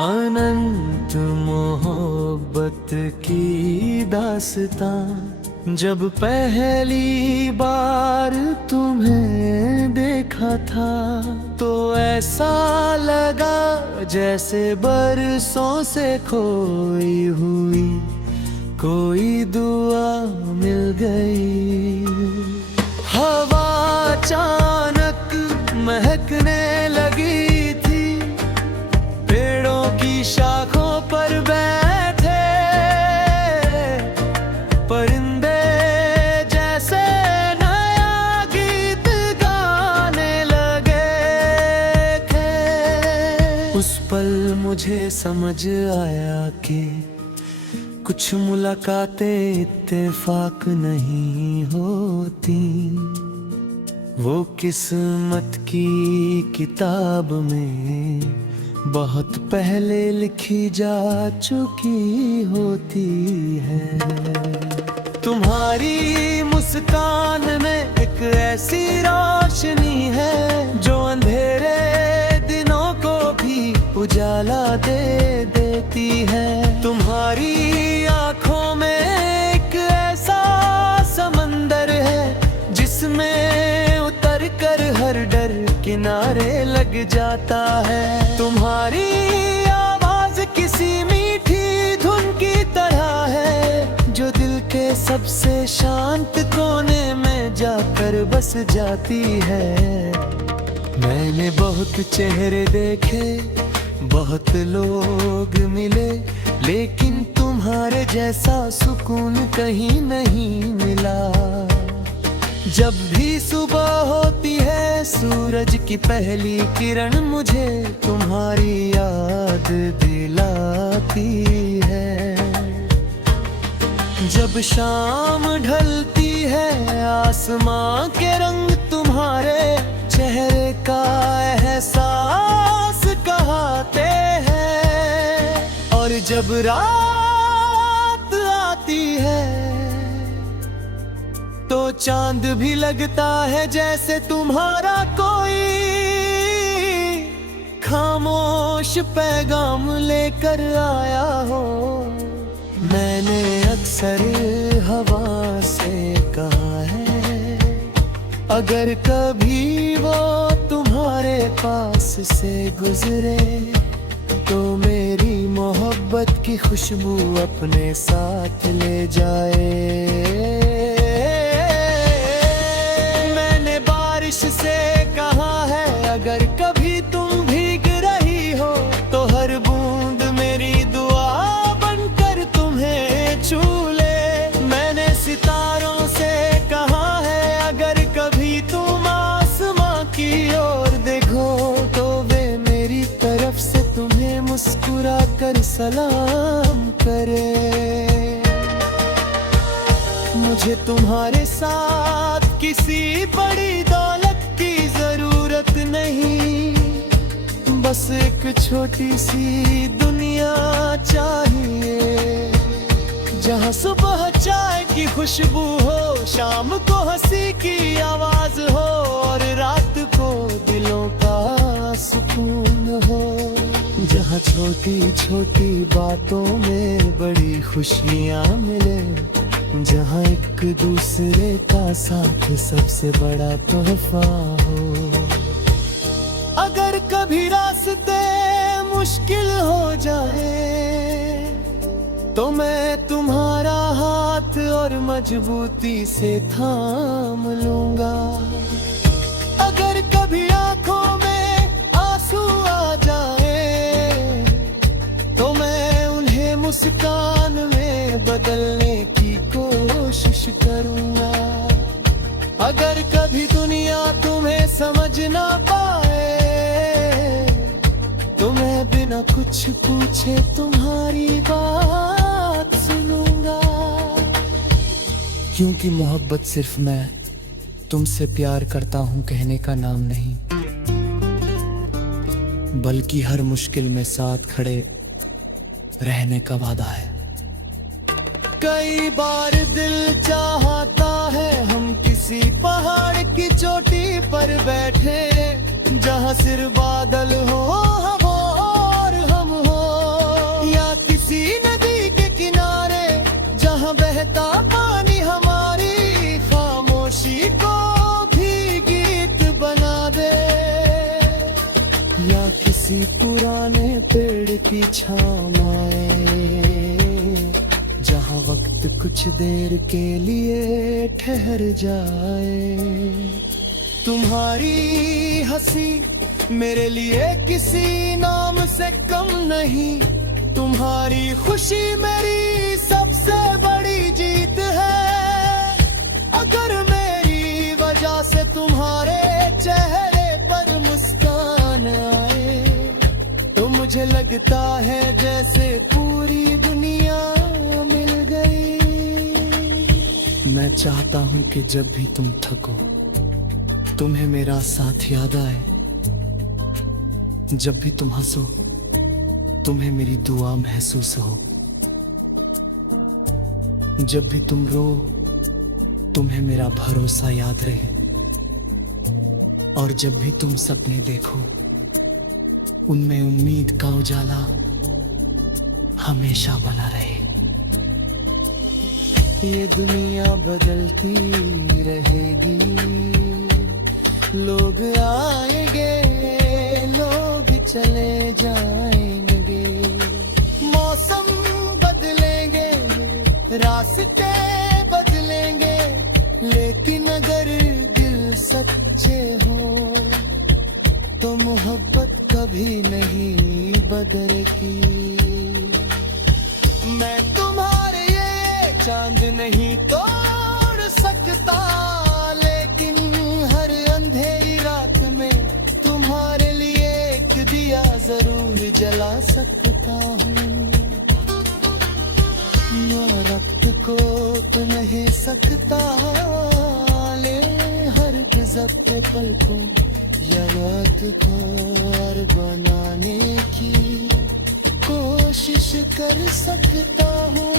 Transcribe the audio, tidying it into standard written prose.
अनंत मोहब्बत की दास्तां, जब पहली बार तुम्हें देखा था तो ऐसा लगा जैसे बरसों से खोई हुई कोई दुआ मिल गई। हवा अचानक महकने लगी थी, पेड़ों की शाखों पर बैठे परिंदे जैसे नया गीत गाने लगे थे। उस पल मुझे समझ आया कि कुछ मुलाकातें इत्तेफाक नहीं होती, वो किस्मत की किताब में बहुत पहले लिखी जा चुकी होती है। तुम्हारी मुस्कान में एक ऐसी रोशनी है जो अंधेरे दिनों को भी उजाला दे देती है। तुम्हारी आंखों में एक ऐसा समंदर है जिसमें उतर कर हर डर किनारे लग जाता है। तुम्हारी आवाज किसी मीठी धुन की तरह है जो दिल के सबसे शांत कोने में जाकर बस जाती है। मैंने बहुत चेहरे देखे, बहुत लोग मिले, लेकिन तुम्हारे जैसा सुकून कहीं नहीं मिला। जब भी सुबह होती है सूरज की पहली किरण मुझे तुम्हारी याद दिलाती है। जब शाम ढलती है आसमां के रंग तुम्हारे चेहरे का एहसास कहते हैं। और जब रात आती है तो चांद भी लगता है जैसे तुम्हारा कोई खामोश पैगाम लेकर आया हो। मैंने अक्सर हवा से कहा है अगर कभी वो तुम्हारे पास से गुजरे तो मेरी मोहब्बत की खुशबू अपने साथ ले जाए। मैंने बारिश से कहा है अगर कभी तुम भीग रही हो तो हर बूंद मेरी दुआ बनकर तुम्हें छू ले। मैंने सितारों से कहा है अगर कभी तुम आसमां की ओर देखो तो वे मेरी तरफ से तुम्हें मुस्कुरा कर सलाम करे। मुझे तुम्हारे साथ किसी बड़ी दौलत की जरूरत नहीं, बस एक छोटी सी दुनिया चाहिए जहाँ सुबह चाय की खुशबू हो, शाम को हंसी की आवाज हो और रात को दिलों का सुकून हो। जहाँ छोटी छोटी बातों में बड़ी खुशियाँ मिले, जहाँ एक दूसरे का साथ सबसे बड़ा तोहफा हो। अगर कभी रास्ते मुश्किल हो जाए तो मैं तुम्हारा हाथ और मजबूती से थाम लूंगा। अगर कभी आंखों में आंसू आ जाए तो मैं उन्हें मुस्कान में बदलने की कोशिश करूंगा। अगर कभी दुनिया तुम्हें समझ ना पाए तो मैं बिना कुछ पूछे तुम्हारी बात सुनूंगा। क्योंकि मोहब्बत सिर्फ मैं तुमसे प्यार करता हूँ कहने का नाम नहीं, बल्कि हर मुश्किल में साथ खड़े रहने का वादा है। कई बार दिल चाहता है हम किसी पहाड़ की चोटी पर बैठे, जहाँ सिर्फ बादल हो और हम हो। में पेड़ की छाँव आए, जहाँ वक्त कुछ देर के लिए ठहर जाए। तुम्हारी हंसी मेरे लिए किसी नाम से कम नहीं, तुम्हारी खुशी मेरी सबसे बड़ी जीत है। अगर मेरी वजह से तुम्हारे चेहरे पर मुस्कान आए, तो मुझे लगता है जैसे पूरी दुनिया मिल गई। मैं चाहता हूँ कि जब भी तुम थको, तुम्हें मेरा साथ याद आए। जब भी तुम हंसो, तुम्हें मेरी दुआ महसूस हो। जब भी तुम रो, तुम्हें मेरा भरोसा याद रहे। और जब भी तुम सपने देखो, उनमें उम्मीद का उजाला हमेशा बना रहे। ये दुनिया बदलती रहेगी, लोग आएंगे, लोग चले जाएंगे, मौसम बदलेंगे, रास्ते बदलेंगे, लेकिन अगर दिल सच्चे हो तो मोहब्बत कभी नहीं बदलेगी। मैं तुम्हारे ये चांद नहीं तोड़ सकता, लेकिन हर अंधेरी रात में तुम्हारे लिए एक दिया जरूर जला सकता हूँ। मैं रक्त को तो नहीं सकता, ले हर गुज़रते पल को या वक्त को और बनाने की कोशिश कर सकता हूँ।